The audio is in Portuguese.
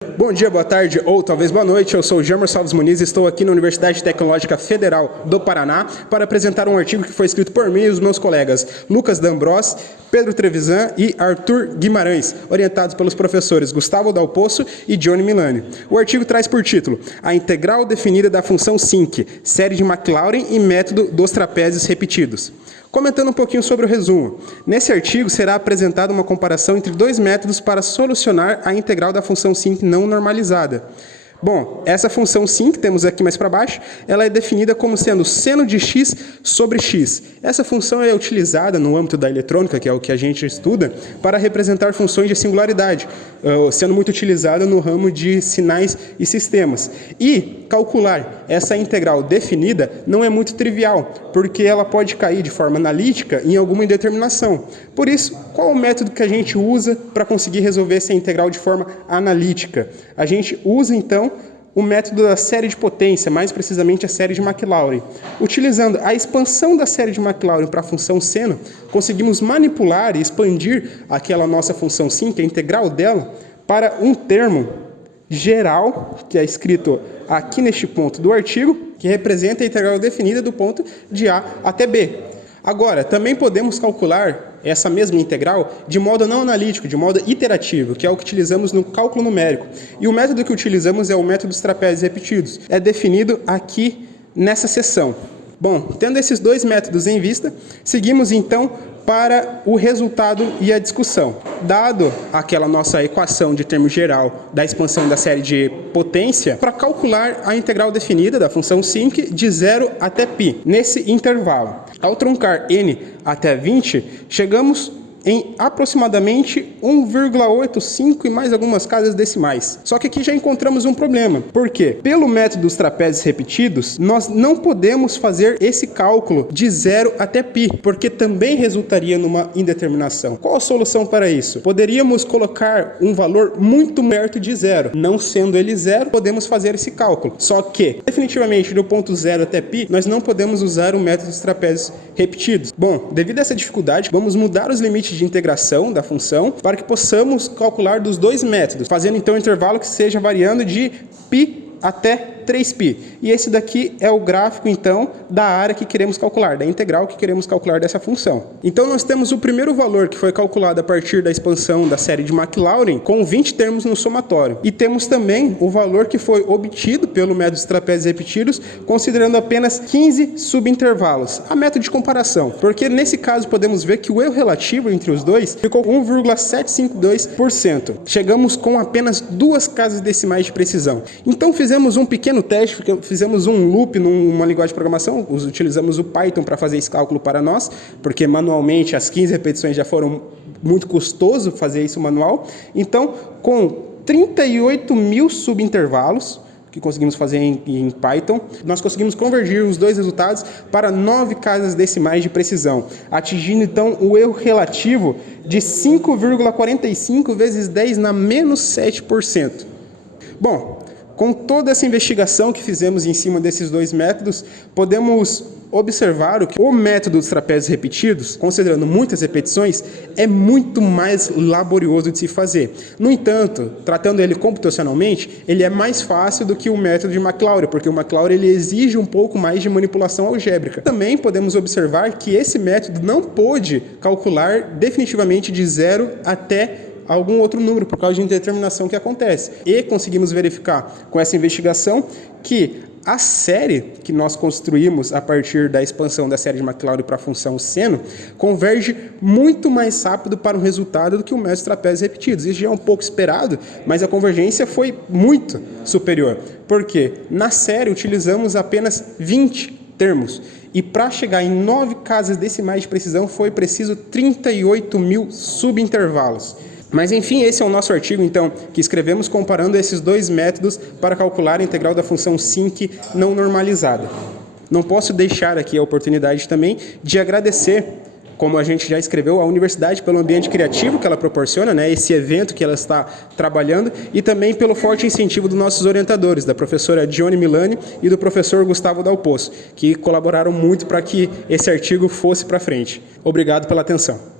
Bom dia, boa tarde ou talvez boa noite, eu sou o Jamer Salves Muniz e estou aqui na Universidade Tecnológica Federal do Paraná para apresentar um artigo que foi escrito por mim e os meus colegas Lucas D'Ambros, Pedro Trevisan e Arthur Guimarães, orientados pelos professores Gustavo Dal Poço e Johnny Milani. O artigo traz por título A Integral Definida da Função sinc, série de Maclaurin e método dos trapézios repetidos. Comentando um pouquinho sobre o resumo, nesse artigo será apresentada uma comparação entre dois métodos para solucionar a integral da função sinc não normalizada. Bom, essa função sinc, temos aqui mais para baixo, ela é definida como sendo seno de x sobre x. Essa função é utilizada no âmbito da eletrônica, que é o que a gente estuda, para representar funções de singularidade, sendo muito utilizada no ramo de sinais e sistemas. E calcular essa integral definida não é muito trivial, porque ela pode cair de forma analítica em alguma indeterminação. Por isso, qual o método que a gente usa para conseguir resolver essa integral de forma analítica? A gente usa, então, o método da série de potência, mais precisamente a série de Maclaurin. Utilizando a expansão da série de Maclaurin para a função seno, conseguimos manipular e expandir aquela nossa função sinc, a integral dela, para um termo geral, que é escrito aqui neste ponto do artigo, que representa a integral definida do ponto de A até B. Agora, também podemos calcular essa mesma integral de modo não analítico, de modo iterativo, que é o que utilizamos no cálculo numérico. E o método que utilizamos é o método dos trapézios repetidos. É definido aqui nessa seção. Bom, tendo esses dois métodos em vista, seguimos então para o resultado e a discussão. Dado aquela nossa equação de termo geral da expansão da série de potência, para calcular a integral definida da função sinc de 0 até π, nesse intervalo. Ao truncar n até 20, chegamos em aproximadamente 1,85 e mais algumas casas decimais. Só que aqui já encontramos um problema. Por quê? Pelo método dos trapézios repetidos, nós não podemos fazer esse cálculo de 0 até π, porque também resultaria numa indeterminação. Qual a solução para isso? Poderíamos colocar um valor muito perto de 0. Não sendo ele 0, podemos fazer esse cálculo. Só que, definitivamente, do ponto 0 até π, nós não podemos usar o método dos trapézios repetidos. Bom, devido a essa dificuldade, vamos mudar os limites de integração da função para que possamos calcular dos dois métodos, fazendo então um intervalo que seja variando de π até 3π. E esse daqui é o gráfico, então, da área que queremos calcular, da integral que queremos calcular dessa função. Então, nós temos o primeiro valor, que foi calculado a partir da expansão da série de Maclaurin, com 20 termos no somatório. E temos também o valor que foi obtido pelo método dos trapézios repetidos, considerando apenas 15 subintervalos. A método de comparação, porque nesse caso podemos ver que o erro relativo entre os dois ficou 1,752%. Chegamos com apenas 2 casas decimais de precisão. Então, fizemos um pequeno teste, fizemos um loop numa linguagem de programação, utilizamos o Python para fazer esse cálculo para nós, porque manualmente as 15 repetições já foram muito custoso fazer isso manual. Então, com 38 mil subintervalos, que conseguimos fazer em Python, nós conseguimos convergir os dois resultados para 9 casas decimais de precisão, atingindo então o erro relativo de 5,45 vezes 10 na menos 7%. Bom, com toda essa investigação que fizemos em cima desses dois métodos, podemos observar que o método dos trapézios repetidos, considerando muitas repetições, é muito mais laborioso de se fazer. No entanto, tratando ele computacionalmente, ele é mais fácil do que o método de Maclaurin, porque o Maclaurin ele exige um pouco mais de manipulação algébrica. Também podemos observar que esse método não pôde calcular definitivamente de 0 até algum outro número, por causa de indeterminação que acontece. E conseguimos verificar com essa investigação que a série que nós construímos a partir da expansão da série de Maclaurin para a função seno converge muito mais rápido para o resultado do que o método dos trapézios repetidos. Isso já é um pouco esperado, mas a convergência foi muito superior. Por quê? Na série utilizamos apenas 20 termos. E para chegar em 9 casas decimais de precisão foi preciso 38 mil subintervalos. Mas enfim, esse é o nosso artigo, então, que escrevemos comparando esses dois métodos para calcular a integral da função sinc não normalizada. Não posso deixar aqui a oportunidade também de agradecer, como a gente já escreveu, a universidade pelo ambiente criativo que ela proporciona, né, esse evento que ela está trabalhando, e também pelo forte incentivo dos nossos orientadores, da professora Johnny Milani e do professor Gustavo Dal Poço, que colaboraram muito para que esse artigo fosse para frente. Obrigado pela atenção.